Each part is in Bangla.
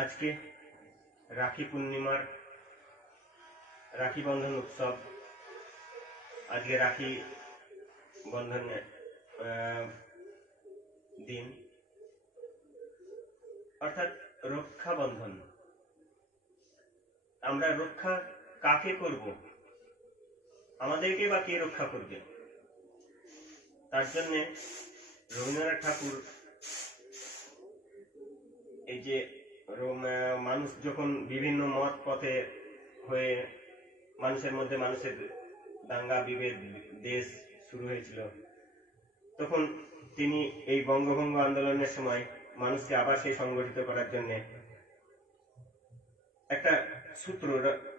আজকে রাখি পূর্ণিমার রাখি বন্ধন উৎসব। আজকে রাখি বন্ধনের দিন, অর্থাৎ রক্ষা বন্ধন। আমরা রক্ষা কাকে করব? আমাদেরকে বা কে রক্ষা করবে? তার জন্য রবীন্দ্রনাথ ঠাকুর এই যে মানুষ যখন বিভিন্ন মত পথে হয়ে মানুষের মধ্যে মানুষের দাঙ্গা বিভেদ দেশ শুরু হয়েছিল, তখন তিনি এই বঙ্গভঙ্গ আন্দোলনের সময় মানুষকে আবার সেই সংগঠিত করার জন্য একটা সূত্র,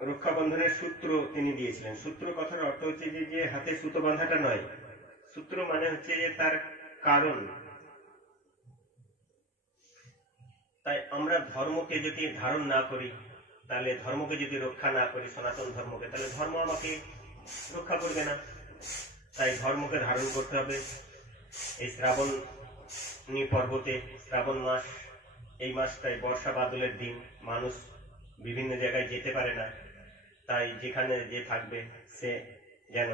রক্ষা বন্ধনের সূত্র তিনি দিয়েছিলেন। সূত্র কথার অর্থ হচ্ছে যে হাতে সুতো বাঁধাটা নয়, সূত্র মানে হচ্ছে যে তার কারণ। তাই আমরা ধর্মকে যদি ধারণ না করি, তাহলে ধর্মকে যদি রক্ষা না করি, সনাতন ধর্মকে, তাহলে ধর্ম আমাকে রক্ষা করবে না। তাই ধর্মকে ধারণ করতে হবে। এই শ্রাবণী পর্বতে, শ্রাবণ মাস, এই মাসটাই বর্ষা বাদলের দিন, মানুষ বিভিন্ন জায়গায় যেতে পারে না। তাই যেখানে যে থাকবে সে যেন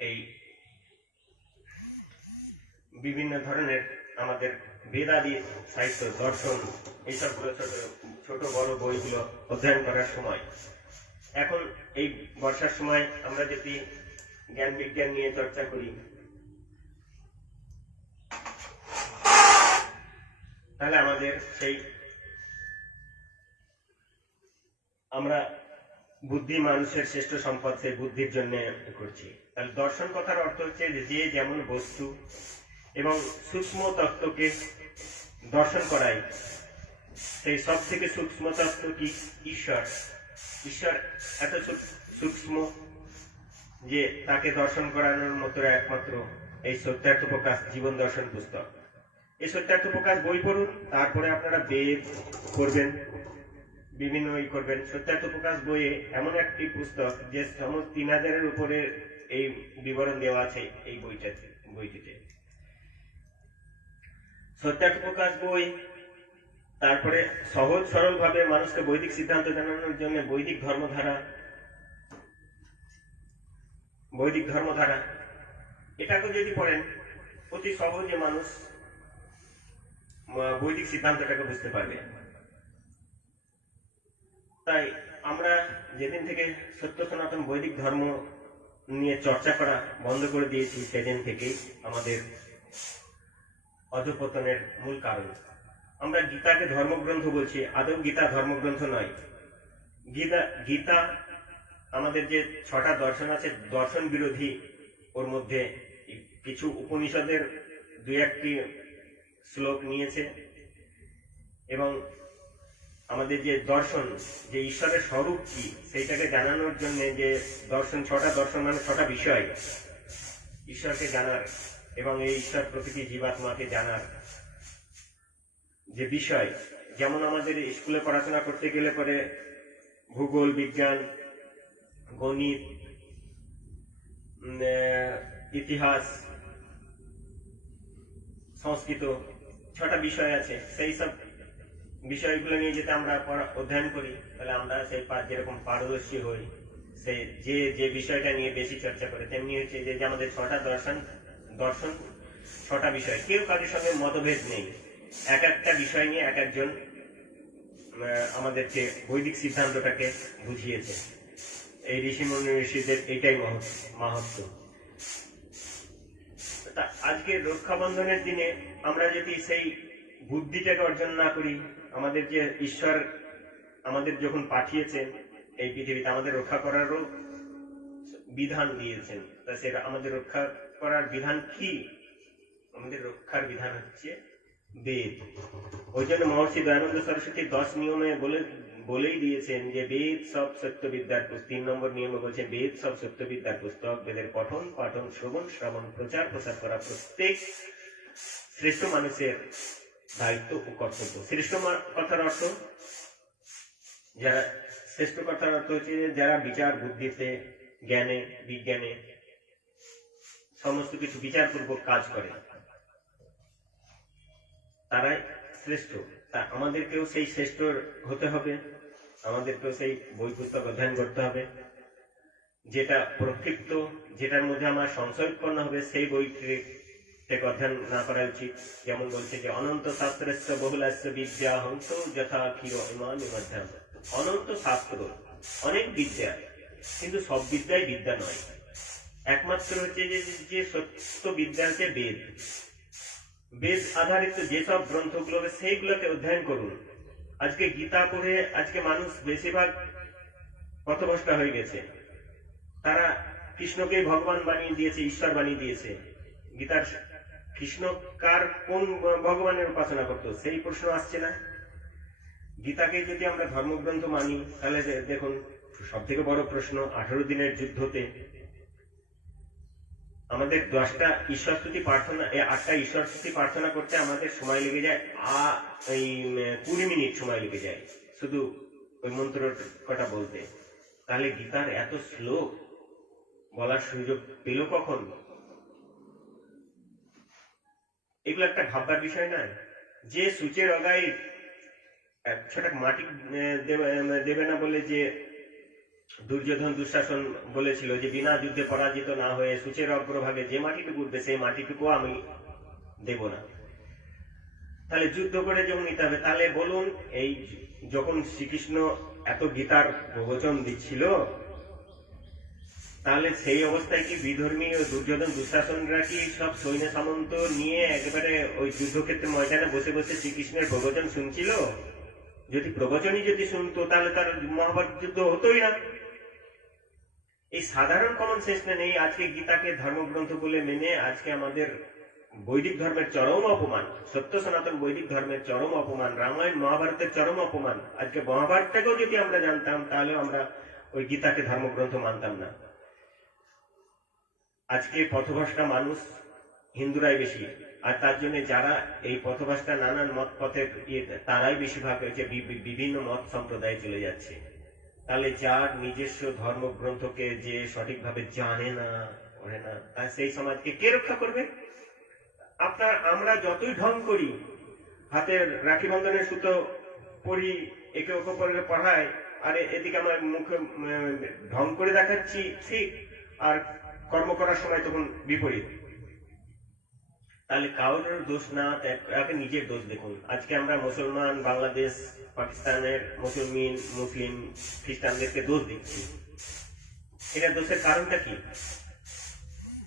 এই বিভিন্ন ধরনের আমাদের বেদাদি সাহিত্য, দর্শন, এইসবগুলো ছোট বড় বইগুলো অধ্যয়ন করার সময়, এখন এই বর্ষার সময় আমরা যদি জ্ঞান বিজ্ঞান নিয়ে চর্চা করি, তাহলে আমাদের সেই আমরা বুদ্ধি মানুষের শ্রেষ্ঠ সম্পদ, সেই বুদ্ধির জন্য করছি। তাহলে দর্শন কথার অর্থ হচ্ছে যে যেমন বস্তু এবং সূক্ষ্ম তত্ত্বকে দর্শন করাই, সেই সব থেকে সূক্ষ্ম তত্ত্ব কি? ঈশ্বর। ঈশ্বর এত সূক্ষ্ম যে তাকে দর্শন করানোর মতো একমাত্র এই সত্যার্থ প্রকাশ জীবন দর্শন পুস্তক। এই সত্যার্থ প্রকাশ বই পড়ুন, তারপরে আপনারা বেদ করবেন, বিভিন্ন করবেন। সত্যার্থ প্রকাশ বইয়ে এমন একটি পুস্তক যে সমস্ত 3000-এর উপরে এই বিবরণ দেওয়া আছে এই বইটিতে। সত্যার্থ প্রকাশ বই, তারপরে সহজ সরল ভাবে মানুষকে বৈদিক সিদ্ধান্ত জানানোর জন্য বৈদিক ধর্মধারা, এটাকে যদি পড়েন, অতি সহজে মানুষ বৈদিক সিদ্ধান্তটাকে বুঝতে পারবে। তাই আমরা যেদিন থেকে সত্য সনাতন বৈদিক ধর্ম নিয়ে চর্চা করা বন্ধ করে দিয়েছি, সেদিন থেকেই আমাদের অধঃপতনের মূল কারণ। আমরা গীতাকে ধর্মগ্রন্থ বলছি, আদৌ গীতা ধর্মগ্রন্থ নয়। গীতা আমাদের যে 6টা দর্শন আছে, দর্শন বিরোধী। ওর মধ্যে কিছু উপনিষদের 2-1টি শ্লোক নিয়েছে, এবং আমাদের যে দর্শন, যে ঈশ্বরের স্বরূপ কি, সেইটাকে জানানোর জন্য যে দর্শন, 6টা দর্শন মানে 6টা বিষয় ঈশ্বরকে জানার এবং এই ঈশ্বর প্রকৃতি জীবাত্মাকে জানার যে বিষয়। যেমন আমাদের স্কুলে পড়াশোনা করতে গেলে পরে ভূগোল, বিজ্ঞান, গণিত, ইতিহাস, সংস্কৃত, 6টা বিষয় আছে। সেই সব বিষয়গুলো নিয়ে যেটা আমরা অধ্যয়ন করি, তাহলে আমরা সেই যেরকম পারদর্শী হই, সে যে বিষয়টা নিয়ে বেশি চর্চা করে, তেমনি হচ্ছে যে আমাদের 6টা দর্শন 6টা বিষয়। কেউ কারোর সঙ্গে মতভেদ নেই, এক একটা বিষয় নিয়ে এক একজন আমাদেরকে বৈদিক সিদ্ধান্তটাকে বুঝিয়েছে। এই ঋষিদের এইটাই মাহাত্ম্য। আজকে রক্ষাবন্ধনের দিনে আমরা যদি সেই বুদ্ধিটাকে অর্জন না করি, আমাদের যে ঈশ্বর আমাদের যখন পাঠিয়েছেন এই পৃথিবীতে, আমাদের রক্ষা করারও বিধান দিয়েছেন, তা সেটা আমাদের রক্ষা করার বিধান কি? আমাদের রক্ষার বিধান হচ্ছে বেদ। ওই জন্য মহর্ষি দয়ানন্দ সরস্বতী 10 নিয়মে বলেই দিয়েছেন যে বেদ সব সত্যবিদ্যার পুস্তক। 3 নম্বর নিয়মে বলছে বেদ সব সত্যবিদ্যার পুস্তক। বেদের পঠন পাঠন শ্রবণ প্রচার প্রসার করা প্রত্যেক শ্রেষ্ঠ মানুষের দায়িত্ব ও কর্তব্য। শ্রেষ্ঠ কথার অর্থ যারা, শ্রেষ্ঠ কথার অর্থ হচ্ছে যারা বিচার বুদ্ধিতে, জ্ঞানে বিজ্ঞানে সমস্ত কিছু বিচারপূর্বক কাজ করে, তারাই শ্রেষ্ঠ, তা আমাদেরকেও সেই শ্রেষ্ঠ হতে হবে, আমাদেরকেও সেই বই পুস্তক অধ্যয়ন করতে হবে, যেটা প্রক্ষিপ্ত, যেটার মধ্যে আমার সংশয় উৎপন্ন হবে সেই বইটিকে অধ্যয়ন না করা উচিত। যেমন বলছে যে অনন্ত শাস্ত্রস্য বহুলাস্য বিদ্যা হন্ত যথা ক্ষীর ইমানি মধ্যম। অনন্ত শাস্ত্র, অনেক বিদ্যা, কিন্তু সব বিদ্যাই বিদ্যা নয়। একমাত্র হচ্ছে যে সত্য বিদ্যা হচ্ছে বেদ। বেদ আধারিত যেসব গ্রন্থগুলো সেইগুলোকে অধ্যয়ন করুন। আজকে গীতা পড়ে আজকে মানুষ বেশিরভাগ পথভ্রষ্ট হয়ে গেছে। তারা কৃষ্ণকে ভগবান বানিয়ে দিয়েছে, ঈশ্বর বানিয়ে দিয়েছে। গীতার কৃষ্ণ কার কোন ভগবানের উপাসনা করতো সেই প্রশ্ন আসছে না। গীতাকে যদি আমরা ধর্মগ্রন্থ মানি তাহলে দেখুন সব থেকে বড় প্রশ্ন, 18 দিনের যুদ্ধতে আমাদের 10টা ঈশ্বরস্তুতি প্রার্থনা, 8টা ঈশ্বরস্তুতি প্রার্থনা করতে আমাদের সময় লেগে যায় 20 মিনিট সময় লেগে যায় শুধু ওই মন্ত্র কটা বলতে। তাহলে গীতার এত শ্লোক বলার সুযোগ পেল কখন? এগুলো একটা ভাববার বিষয় না। যে সূচের অগায় 1 মাটি দেবে না বলে যে দুর্যোধন দুঃশাসন বলেছিল যে বিনা যুদ্ধে পরাজিত না হয়ে সূচের অগ্রভাগে যে মাটিটুকু উঠবে সেই মাটিটুকু আমি দেব না। তাহলে যুদ্ধ করে যখন নিতে হবে, তাহলে বলুন এই যখন শ্রীকৃষ্ণ এত গীতার প্রবচন দিচ্ছিল, তাহলে সেই অবস্থায় কি বিধর্মী ও দুর্যোধন দুঃশাসনরা কি সব সৈন্য সামন্ত নিয়ে একেবারে ওই যুদ্ধক্ষেত্রে ময়দানে বসে বসে শ্রীকৃষ্ণের প্রবচন শুনছিল? যদি প্রবচনই যদি শুনতো তাহলে তার মহাভারত যুদ্ধ হতোই না। এই সাধারণ কমন সেন্সটা নেই। আজকে গীতাকে ধর্মগ্রন্থ বলে মেনে আজকে আমাদের বৈদিক ধর্মের চরম অপমান, সত্য সনাতন বৈদিক ধর্মের চরম অপমান, রামায়ণ মহাভারতের চরম অপমান। আজকে মহাভারতটাকেও যদি আমরা জানতাম তাহলে আমরা ওই গীতাকে ধর্মগ্রন্থ মানতাম না। আজকে পথভ্রষ্টা মানুষ হিন্দুরাই বেশি, আর তার জন্য যারা এই পথভ্রষ্টা নানান মত পথে তারাই বেশিরভাগ হয়েছে বিভিন্ন মত সম্প্রদায়ে চলে যাচ্ছে। তাহলে যার নিজস্ব ধর্মগ্রন্থকে যে সঠিকভাবে জানে না, পড়ে না, তা সেই সমাজকে কে রক্ষা করবে? আমরা যতই ঢং করি, হাতের রাখি বন্ধনের সুতো পড়ি, একে অপরের পড়াই, আর এদিকে আমরা মুখে ঢং করে দেখাচ্ছি ঠিক, আর কর্ম করার সময় তখন বিপরীত। তাহলে কারোর দোষ না, তাকে নিজের দোষ দেখুন। আজকে আমরা মুসলমান, বাংলাদেশ, পাকিস্তানের মুসলিম খ্রিস্টানদেরকে দোষ দিচ্ছি। এটা দোষের কারণটা কি?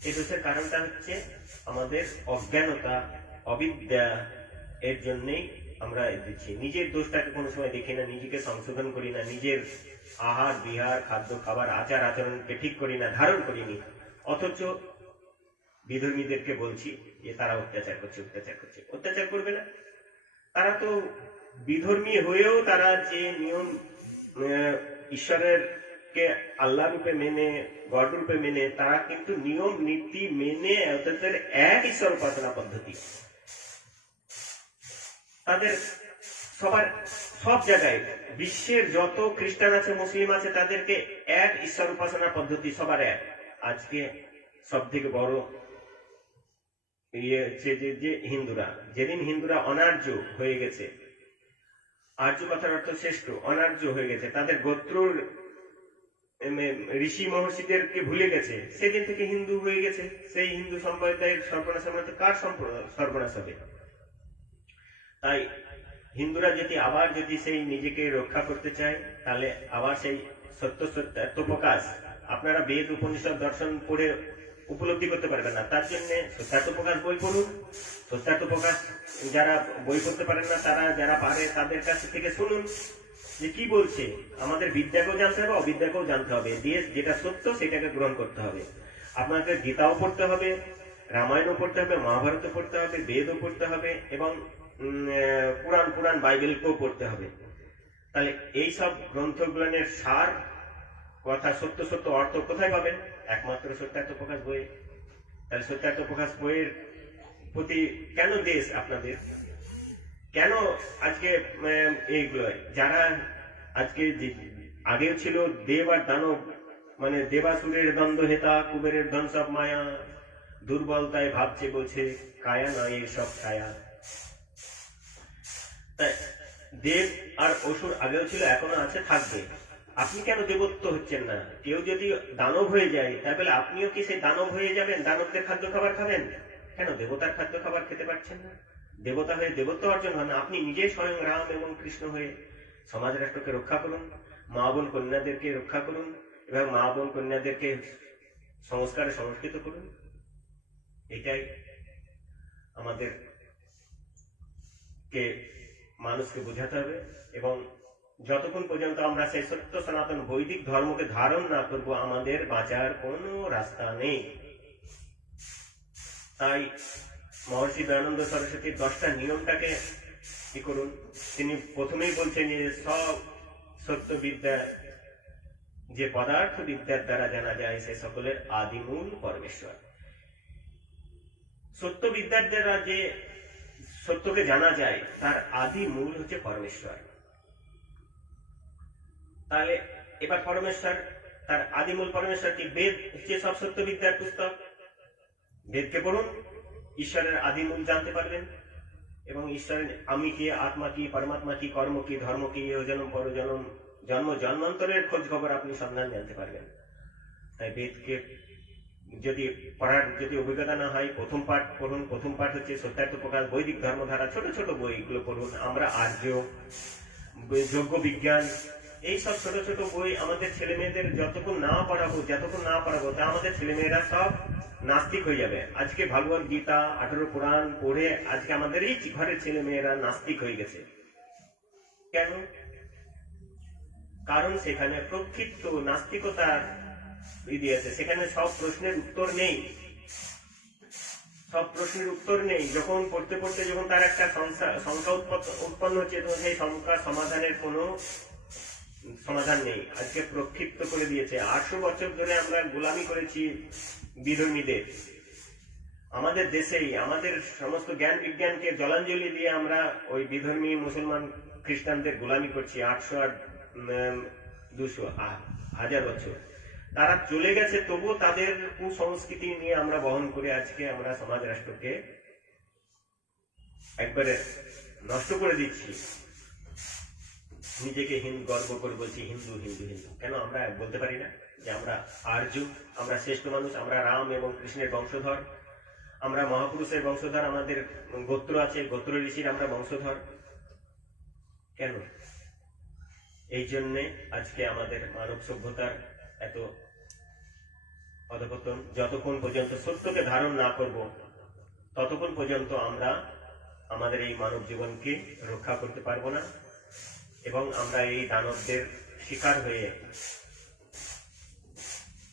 এই দোষের কারণটা হচ্ছে আমাদের অজ্ঞানতা, অবিদ্যা। এর জন্যই আমরা দিচ্ছি। নিজের দোষটাকে কোনো সময় দেখি না, নিজেকে সংশোধন করি না, নিজের আহার বিহার, খাদ্য খাবার, আচার আচরণকে ঠিক করি না, ধারণ করিনি। অথচ বিধর্মীদেরকে বলছি যে তারা অত্যাচার করছে। অত্যাচার করবে না? তারা তো বিধর্মী হয়েও তারা যে নিয়ম ঈশ্বরের কে আল্লাহ রূপে মেনে, গড রূপে মেনে, তারা কিন্তু নিয়ম নীতি মেনে তাদের এক ঈশ্বর উপাসনা পদ্ধতি। তাদের সব জায়গায় বিশ্বের যত খ্রিস্টান আছে, মুসলিম আছে, তাদেরকে এক ঈশ্বর উপাসনা পদ্ধতি, সবার এক। আজকে সব থেকে বড় যে হিন্দুরা, যেদিন হিন্দুরা অনার্য হয়ে গেছে, আর্য কথার অর্থ শ্রেষ্ঠ, অনার্য হয়ে গেছে, তাদের গোত্রর ঋষি মহর্ষিদেরকে ভুলে গেছে, সেদিন থেকে হিন্দু হয়ে গেছে। সেই হিন্দু সম্প্রদায়ের সর্বনাশ হবে, কার সর্বনাশ হবে? তাই হিন্দুরা যদি সেই নিজেকে রক্ষা করতে চায়, তাহলে আবার সেই সত্য প্রকাশ আপনারা বেদ উপনিষদ দর্শন পড়ে উপলব্ধি করতে পারবেন না। তার জন্য সত্যার্থ প্রকাশ বই পড়ুন। সত্যার্থ প্রকাশ যারা বই পড়তে পারেন না, তারা যারা পারে তাদের কাছ থেকে শুনুন যে কি বলছে। আমাদের বিদ্যাকেও জানতে হবে, অবিদ্যাকেও জানতে হবে। দিয়ে যেটা সত্য সেটাকে গ্রহণ করতে হবে। আপনাকে গীতাও পড়তে হবে, রামায়ণও পড়তে হবে, মহাভারতও পড়তে হবে, বেদও পড়তে হবে, এবং পুরাণ বাইবেলকেও পড়তে হবে। তাহলে এই সব গ্রন্থগুলোর সার কথা, সত্য অর্থ কোথায় পাবেন? একমাত্র সত্যার্থ প্রকাশ বই। তাহলে সত্যার্থ প্রকাশ বইয়ের প্রতি কেন দেশ আপনাদের? কেন আজকে এইগুলো যারা আজকে আগেও ছিল দেব আর দানব, মানে দেবাসুরের দ্বন্দ্ব হেতা, কুবেরের ধন সব মায়া, দুর্বলতায় ভাবছে বলছে কায়া নয় এর সব ছায়া। দেব আর অসুর আগেও ছিল, এখনো আছে, থাকবে। আপনি কেন দেবত্ব হচ্ছেন না? কেউ যদি দানব হয়ে যায় তাহলে আপনিও কি সেই দানব হয়ে যাবেন? দানবদের খাদ্য খাবার খাবেন? কেন দেবতার খাদ্য খাবার খেতে পারছেন না? দেবতা হয়ে দেবত্ব অর্জন হয় না? আপনি নিজে স্বয়ং রাম এবং কৃষ্ণ হয়ে সমাজ রাষ্ট্রকে রক্ষা করুন, মা বোন কন্যাদেরকে রক্ষা করুন এবং মা বোন কন্যাদেরকে সংস্কারে সংস্কৃত করুন। এটাই আমাদের কে মানুষকে বোঝাতে হবে। এবং যতক্ষণ পর্যন্ত আমরা সেই সত্য সনাতন বৈদিক ধর্মকে ধারণ না করব, আমাদের বাঁচার কোনো রাস্তা নেই। তাই মহর্ষি দয়ানন্দ সরস্বতীর 10টা নিয়মটাকে কি করুন। তিনি প্রথমেই বলছেন যে সব সত্য বিদ্যা, যে পদার্থ বিদ্যার দ্বারা জানা যায়, সে সকলের আদিমূল পরমেশ্বর। সত্য বিদ্যার দ্বারা যে সত্যকে জানা যায়, তার আদি মূল হচ্ছে পরমেশ্বর। তাহলে এবার পরমেশ্বর, তার আদিমূল পরমেশ্বর কি? বেদ হচ্ছে সব সত্য বিদ্যার পুস্তক। বেদকে পড়ুন, ঈশ্বরের আদিমূল জানতে পারবেন এবং ঈশ্বরের আমি কি, আত্মা কি, পরমাত্মা কি, কর্ম কি, ধর্ম কি, জন্ম পরজন্ম, জন্ম জন্মান্তরের খোঁজ খবর আপনি সন্ধান জানতে পারবেন। তাই বেদকে যদি পড়ার যদি অভিজ্ঞতা না হয়, প্রথম পাঠ পড়ুন। প্রথম পাঠ হচ্ছে সত্যার্থ প্রকাশ, বৈদিক ধর্মধারা, ছোট ছোট বইগুলো পড়ুন। আমরা আর্য, যোগ্য বিজ্ঞান, এই সব ছোট ছোট বই আমাদের ছেলে মেয়েদের যতক্ষণ না পড়াবো তা আমাদের ছেলে মেয়েরা সব নাস্তিক হয়ে যাবে। আজকে ভগবত গীতা, 18 পুরাণ পড়ে আজকে আমাদের এই ঘরের ছেলে মেয়েরা নাস্তিক হয়ে গেছে। কেন? কারণ সেখানে প্রক্ষিপ্ত নাস্তিকতার দিয়েছে, সেখানে সব প্রশ্নের উত্তর নেই। সব প্রশ্নের উত্তর নেই। যখন পড়তে পড়তে যখন তার একটা সংখ্যা উৎপন্ন হচ্ছে, তখন সেই সংখ্যার সমাধানের কোনো সমাধান নেই। আজকে প্রক্ষিপ্ত করে দিয়েছে। 800 বছর ধরে আমরা গোলামি করেছি বিধর্মীদের। আমাদের দেশেই আমাদের সমস্ত জ্ঞান বিজ্ঞানকে জলাঞ্জলি দিয়ে আমরা ওই বিধর্মী মুসলমান খ্রিস্টানদের গোলামি করছি। 800 আর 200 1000 বছর তারা চলে গেছে, তবুও তাদের কুসংস্কৃতি নিয়ে আমরা বহন করে আজকে আমরা সমাজ রাষ্ট্রকে একবারে নষ্ট করে দিচ্ছি। নিজেকে গর্ব করে বলছি হিন্দু হিন্দু হিন্দু। কেন আমরা বলতে পারি না যে আমরা আর্য, আমরা শ্রেষ্ঠ মানুষ, আমরা রাম এবং কৃষ্ণের বংশধর, আমরা মহাপুরুষের বংশধর, আমাদের গোত্র আছে, গোত্র ঋষির আমরা বংশধর? কেন? এই জন্যে আজকে আমাদের মানব সভ্যতার এত অধঃপতন। যতক্ষণ পর্যন্ত সত্যকে ধারণ না করব, ততক্ষণ পর্যন্ত আমরা আমাদের এই মানব জীবনকে রক্ষা করতে পারবো না এবং আমরা এই দানবদের শিকার হয়ে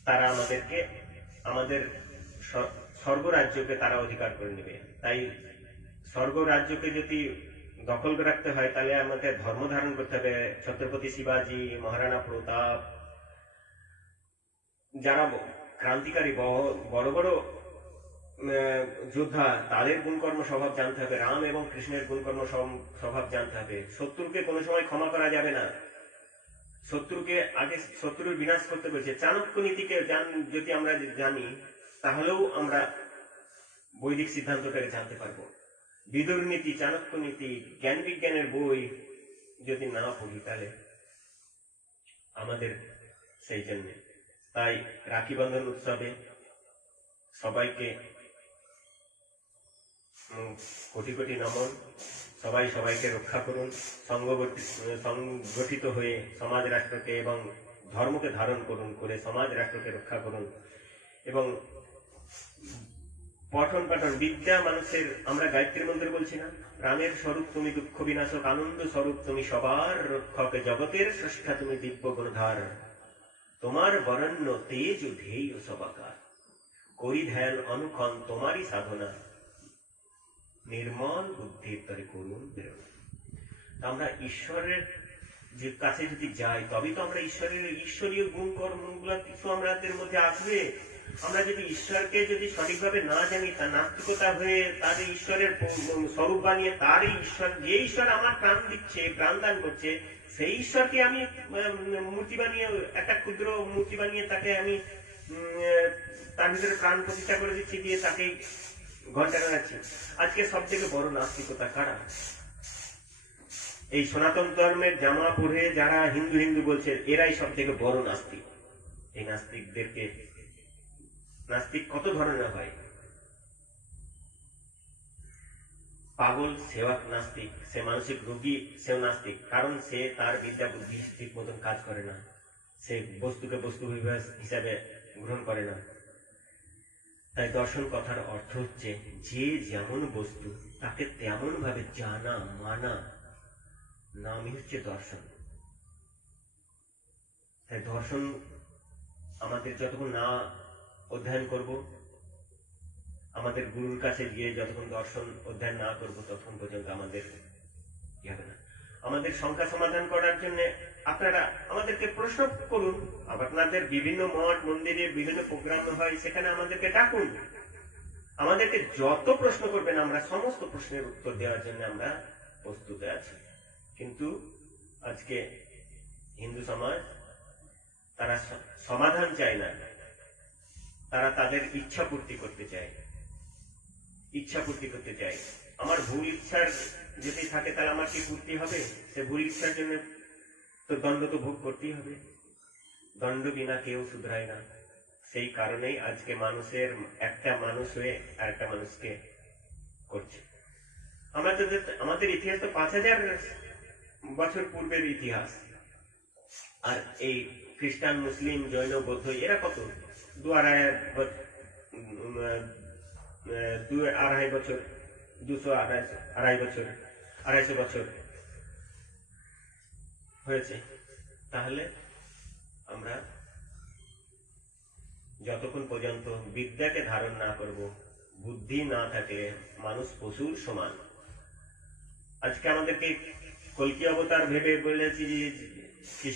তারা আমাদেরকে, আমাদের স্বর্গরাজ্যকে তারা অধিকার করে নেবে। তাই স্বর্গরাজ্যকে যদি দখল রাখতে হয়, তাহলে আমাদের ধর্ম ধারণ করতে হবে। ছত্রপতি শিবাজি, মহারাণা প্রতাপ, যারা ক্রান্তিকারী বড় বড় যোদ্ধা, তাদের গুণকর্ম স্বভাব জানতে হবে। রাম এবং কৃষ্ণের গুণকর্ম স্বভাব জানতে হবে। শত্রুকে কোনো সময় ক্ষমা করা যাবে না। শত্রুকে আগে শত্রুর বিনাশ করতে বলছে। চাণক্য নীতিকে যদি আমরা জানি, তাহলেও আমরা বৈদিক সিদ্ধান্তটাকে জানতে পারবো। বিদুর নীতি, চাণক্য নীতি, জ্ঞান বিজ্ঞানের বই যদি না পড়ি, তাহলে আমাদের সেই জন্য। তাই রাখি বন্ধন উৎসবে সবাইকে কোটি কোটি নমন। সবাই সবাইকে রক্ষা করুন, সংগঠিত হয়ে সমাজ রাষ্ট্রকে এবং ধর্মকে ধারণ করুন, করে সমাজ রাষ্ট্রকে রক্ষা করুন। এবং পঠন পাঠন বিদ্যা মানুষের, আমরা গায়ত্রী মন্ত্র বলছি না, প্রাণের স্বরূপ তুমি, দুঃখ বিনাশক আনন্দ স্বরূপ তুমি, সবার রক্ষক, জগতের স্রষ্টা তুমি, দিব্য গুণধার, তোমার বরণ্য তেজ ধেয় সবাকার, করি ধ্যান অনুক্ষণ তোমারই সাধনা, নির্মল বুদ্ধির তরে করুন প্রেরণা। আমরা ঈশ্বরের যে কাছে যদি যাই, তবেই তো আমরা ঈশ্বরীয় গুণ কর্মগুলো কিছু আমাদের মধ্যে আসবে। আমরা যদি ঈশ্বরকে যদি সঠিকভাবে না জানি, তা নাস্তিকতা হয়ে তাদের ঈশ্বরের স্বরূপ বানিয়ে, তার ঈশ্বর, যে ঈশ্বর আমার প্রাণ দিচ্ছে, প্রাণ দান করছে, সেই ঈশ্বরকে আমি মূর্তি বানিয়ে, একটা ক্ষুদ্র মূর্তি বানিয়ে তাকে আমি তার ভিতরে প্রাণ প্রতিষ্ঠা করে দিচ্ছি, দিয়ে তাকে ঘন্টা রাখছি। আজকে সব থেকে বড় নাস্তিকতা কারা? এই সনাতন ধর্মের জামা পরে যারা হিন্দু হিন্দু বলছে এরাই সব থেকে বড় নাস্তিক। এই নাস্তিকদেরকে, নাস্তিক কত ধরনের হয়, পাগল সেও নাস্তিক, সে মানসিক রোগী সেও নাস্তিক, কারণ সে তার বিদ্যা বুদ্ধি ঠিক মতন কাজ করে না, সে বস্তুকে বস্তু হিসাবে গ্রহণ করে না। তাই দর্শন কথার অর্থ হচ্ছে যে যেমন বস্তু তাকে তেমন ভাবে জানা মানা, নামই হচ্ছে দর্শন। তাই দর্শন আমাদের যতক্ষণ না অধ্যয়ন করব, আমাদের গুরুর কাছে গিয়ে যতক্ষণ দর্শন অধ্যয়ন না করব, ততক্ষণ পর্যন্ত আমাদের কি হবে না। আমাদের সংখ্যা সমাধান করার জন্য আপনারা আমাদেরকে প্রশ্ন করুন, আপনাদের বিভিন্ন মঠ মন্দিরে বিভিন্ন প্রোগ্রাম হয়, সেখানে আমাদেরকে ডাকুন, আমাদেরকে যত প্রশ্ন করবেন আমরা সমস্ত প্রশ্নের উত্তর দেওয়ার জন্য আমরা প্রস্তুত আছি। কিন্তু আজকে হিন্দু সমাজ তারা সমাধান চায় না, তারা তাদের ইচ্ছা পূর্তি করতে চায়, ইচ্ছা পূর্তি করতে চায়। আমার ভুল ইচ্ছার যদি থাকে তাহলে আমার কি পূর্তি হবে? সে ভুল ইচ্ছার জন্য তো দণ্ড তো ভোগ করতেই হবে, দণ্ড বিনা কেউ শুধরায় না। সেই কারণেই আজকে মানুষের একটা মানুষ হয়ে আরেকটা মানুষকে করছে। আমাদের ইতিহাস তো 5000 বছর পূর্বের ইতিহাস, আর এই খ্রিস্টান মুসলিম জৈন বৌদ্ধ এরা কত 2-2.5 বছর 200-250 বছর হয়েছে। তাহলে আমরা যতক্ষণ পর্যন্ত বিদ্যাকে ধারণ না করব, বুদ্ধি না থাকলে মানুষ পশুর সমান। আজকে আমাদেরকে কল্কি অবতার ভেবে বলেছি যে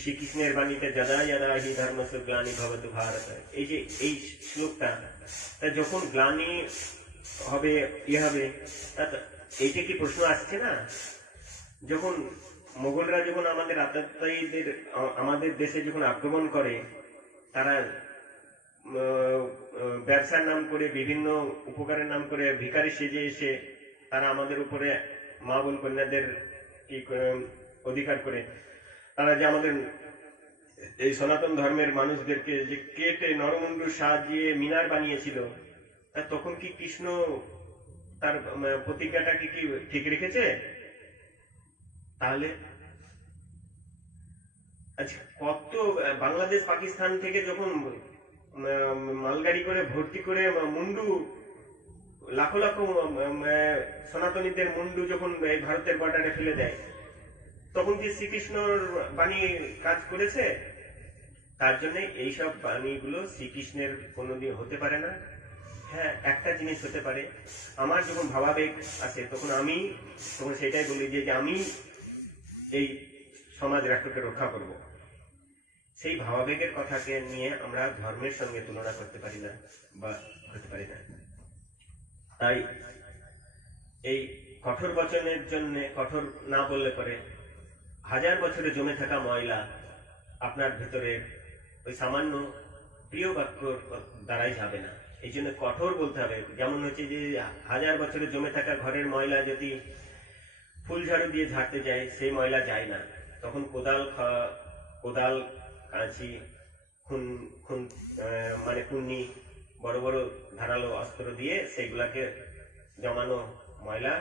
শ্রীকৃষ্ণের বাণীতে যদা যদা হি ধর্মস্য গ্লানি ভবতু ভারত, এই যে এই শ্লোকটা, তা যখন গ্লানি হবে হবে, এইটা কি প্রশ্ন আসছে না? যখন মোগলরা যখন আমাদের আততায়ীদের আমাদের দেশে যখন আক্রমণ করে, তারা ব্যবসার নাম করে বিভিন্ন উপকারের নাম করে ভিখারি সেজে এসে তারা আমাদের উপরে মা বোন কন্যাদের কি অধিকার করে, তারা যে আমাদের এই সনাতন ধর্মের মানুষদেরকে যে কেটে নরমুন্ডু সাজিয়ে মিনার বানিয়েছিল, তা তখন কি কৃষ্ণ তার প্রতিজ্ঞাটাকে কি ঠিক রেখেছে? তাহলে আচ্ছা, কত বাংলাদেশ পাকিস্তান থেকে যখন মালগাড়ি করে ভর্তি করে মুন্ডু, লাখো লাখো সনাতনীদের মুন্ডু যখন ভারতের বর্ডারে ফেলে দেয়, তখন কি শ্রীকৃষ্ণর বাণী কাজ করেছে? তার জন্য এইসব বাণীগুলো শ্রীকৃষ্ণের কোনোদিন হতে পারে না। হ্যাঁ, একটা জিনিস হতে পারে, আমার যখন ভাবাবেগ আসে তখন সেটাই বলি যে আমি এই সমাজ রাষ্ট্রকে রক্ষা করব। সেই ভাবাবেগের কথাকে নিয়ে আমরা ধর্মের সঙ্গে তুলনা করতে পারি না বা করতে পারি না। তাই এই কঠোর বচনের জন্য কঠোর না বললে পরে 1000 বছরে জমে থাকা ময়লা আপনার ভেতরে ওই সামান্য প্রিয় বাক্য দ্বারাই যাবে না। এই জন্য কঠোর বলতে হবে। যেমন হচ্ছে যে 1000 বছরে জমে থাকা ঘরের ময়লা যদি ফুল ঝাড়ু দিয়ে ঝাড়তে যায়, সেই ময়লা যায় না। তখন কোদাল কাঁচি মানে কুন্নি বড় বড় ধারালো অস্ত্র দিয়ে সেইগুলাকে জমানো ময়লা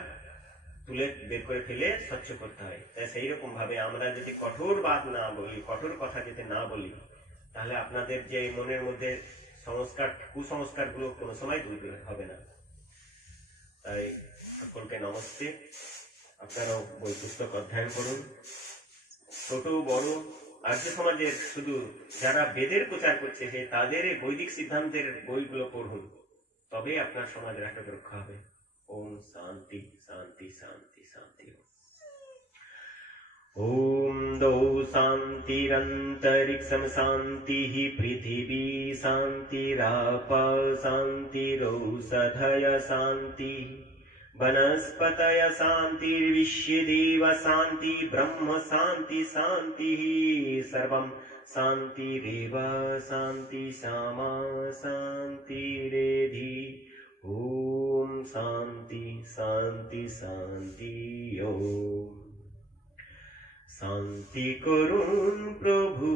তুলে বের করে ফেলে স্বচ্ছ করতে হয়। তাই সেই রকম ভাবে আমরা যদি কঠোর বাদ না বলি, কঠোর কথা যদি না বলি, তাহলে আপনাদের যে মনের মধ্যে কুসংস্কার গুলো কোনো সময় দূর হবে না। তাই সকলকে নমস্তে। আপনারাও বই পুস্তক অধ্যয়ন করুন, ছোট বড় আর্য সমাজের শুধু যারা বেদের প্রচার করছে তাদের বৈদিক সিদ্ধান্তের বইগুলো পড়ুন, তবে আপনার সমাজ রাষ্ট্র রক্ষা হবে। ওম শান্তি শান্তি শান্তি শান্তি। ओम दौ शान्तिरन्तरिक्षं शान्तिः पृथिवी शान्तिराप शान्तिरौषधय शान्तिः वनस्पतय शान्तिर्विश्वदेव शान्ति ब्रह्म शान्ति शान्तिः सर्वं शान्तिरेव शान्ति श्यामा शान्तिरेधि। ओम शान्ति शान्ति शान्ति। ओम শান্তি করুন প্রভু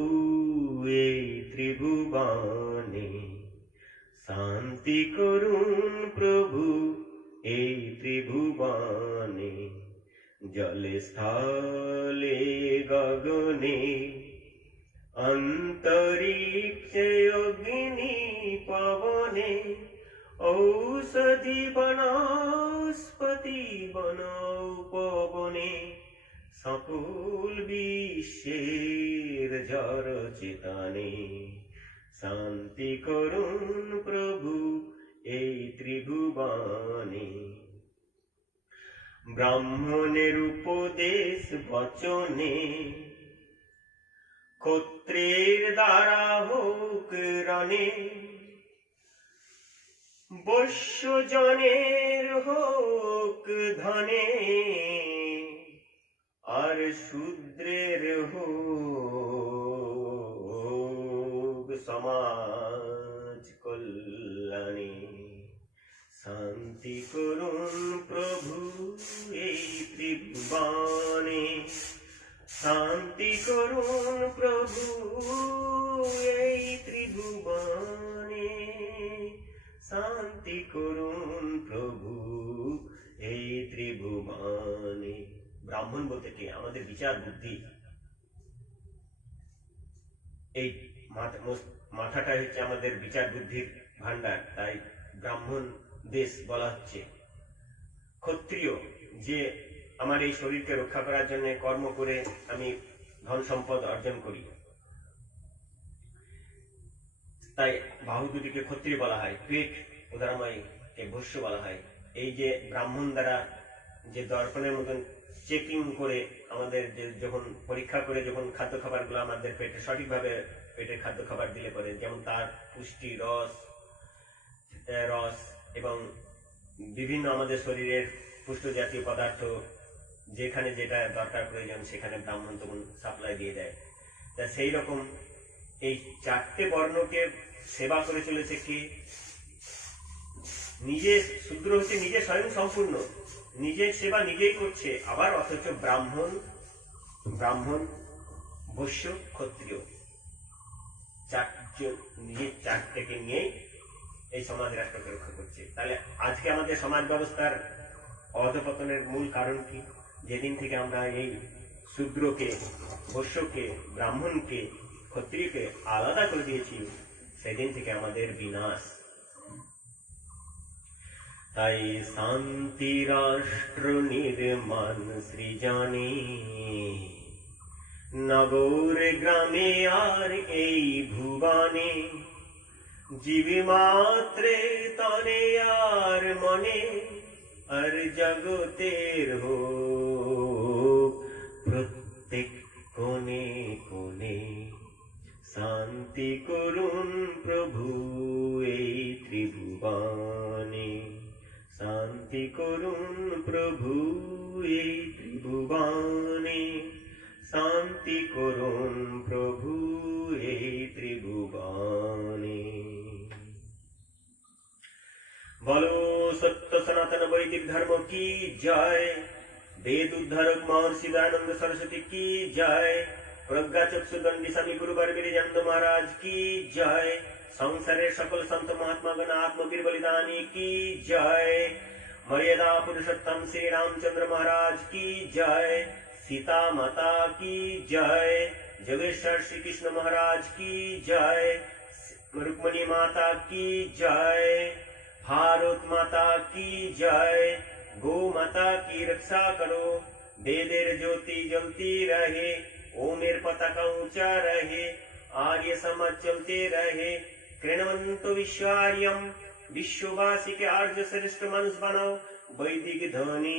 এই ত্রিভুবনে, শান্তি করুন প্রভু এই ত্রিভুবনে, জলে স্থলে গগনে, অন্তরিক্ষে অগ্নি পবনে, ঔষধি বনস্পতি বন উপবনে, সকল বিশ্বের জড় চেতনে, শান্তি করুন প্রভু এই ত্রিভুবনে। ব্রাহ্মণের উপদেশ বচনে, ক্ষত্রিয়ের দ্বারা হোক রণে, বৈশ্যজনের হোক ধনে, আর শূদ্রের হোক সমাজ কল্যাণে, শান্তি করুন প্রভু এই ত্রিভুবনে, শান্তি করুন প্রভু এই ত্রিভুবনে, শান্তি করুন প্রভু এই ত্রিভুবনে। ব্রাহ্মণ বলতে কি? আমাদের বিচার বুদ্ধি। এই মাথাটা হচ্ছে আমাদের বিচার বুদ্ধির ভান্ডার, তাই ব্রাহ্মণ দেশ বলা হচ্ছে। ক্ষত্রিয়, যে আমার এই শরীরকে রক্ষা করার জন্য কর্ম করে আমি ধন সম্পদ অর্জন করি, তাই বাহু দুটিকে ক্ষত্রিয় বলা হয়। পেট উদারময়কে বৈশ্য বলা হয়। এই যে ব্রাহ্মণ দ্বারা যে দর্পণের মতন চেকিং করে আমাদের যখন পরীক্ষা করে যখন খাদ্য খাবার গুলো আমাদের পেটে সঠিকভাবে পেটের খাদ্য খাবার দিলে পরে, যেমন তার পুষ্টি রস এবং বিভিন্ন আমাদের শরীরের পুষ্ট জাতীয় পদার্থ যেখানে যেটা দরকার প্রয়োজন সেখানে ব্রাহ্মণ তখন সাপ্লাই দিয়ে দেয়। তা সেই রকম এই চারটে বর্ণকে সেবা করে চলেছে কি? নিজে শূদ্র হচ্ছে নিজে স্বয়ং সম্পূর্ণ, নিজের সেবা নিজেই করছে, আবার অথচ ব্রাহ্মণ বৈশ্য ক্ষত্রিয় নিজের চারটেকে নিয়েই এই সমাজ রাষ্ট্রকে রক্ষা করছে। তাহলে আজকে আমাদের সমাজ ব্যবস্থার অধঃপতনের মূল কারণ কি? যেদিন থেকে আমরা এই শূদ্রকে, বৈশ্যকে, ব্রাহ্মণকে, ক্ষত্রিয়কে আলাদা করে দিয়েছি, সেদিন থেকে আমাদের বিনাশ। তাই শান্তি রাষ্ট্র নির্মাণ সৃজনে, নগর গ্রামে আর এই ভুবনে, জীবে মাত্রে তনে আর মনে, আর জগতের হোক প্রত্যেক কোণে কোণে, শান্তি করুন প্রভু এই ত্রিভুবনে, শান্তি করুন প্রভু এই ত্রিভুবনে, শান্তি করুন প্রভু এই ত্রিভুবনে। বলো সত্য সনাতন বৈদিক ধর্ম কি জয়, বেদ উদ্ধারক মহর্ষি দয়ানন্দ সরস্বতী কি জয়, প্রজ্ঞা চক্ষুদণ্ডী স্বামী গুরু বীরানন্দ মহারাজ কি জয়, সংসারের সকল সন্ত মহাত্মাগণ আত্মবীর বলিদানী কি জয়, মর্যাদা পুরুষোত্তম শ্রী রামচন্দ্র মহারাজ কি জয়, सीता माता की जय, जोगेश्वर श्री कृष्ण महाराज की जय, रुक्मणी माता की जय, भारत माता की जय, गौ माता की रक्षा करो, वेदेर ज्योति जलती रहे, ओमेर पताका ऊंचा रहे, आर्य समाज चलते रहे, कृणवंत विश्वार्यम, विश्ववासी के आर्य श्रेष्ठ मनुष्य बनाओ, वैदिक ध्वनि।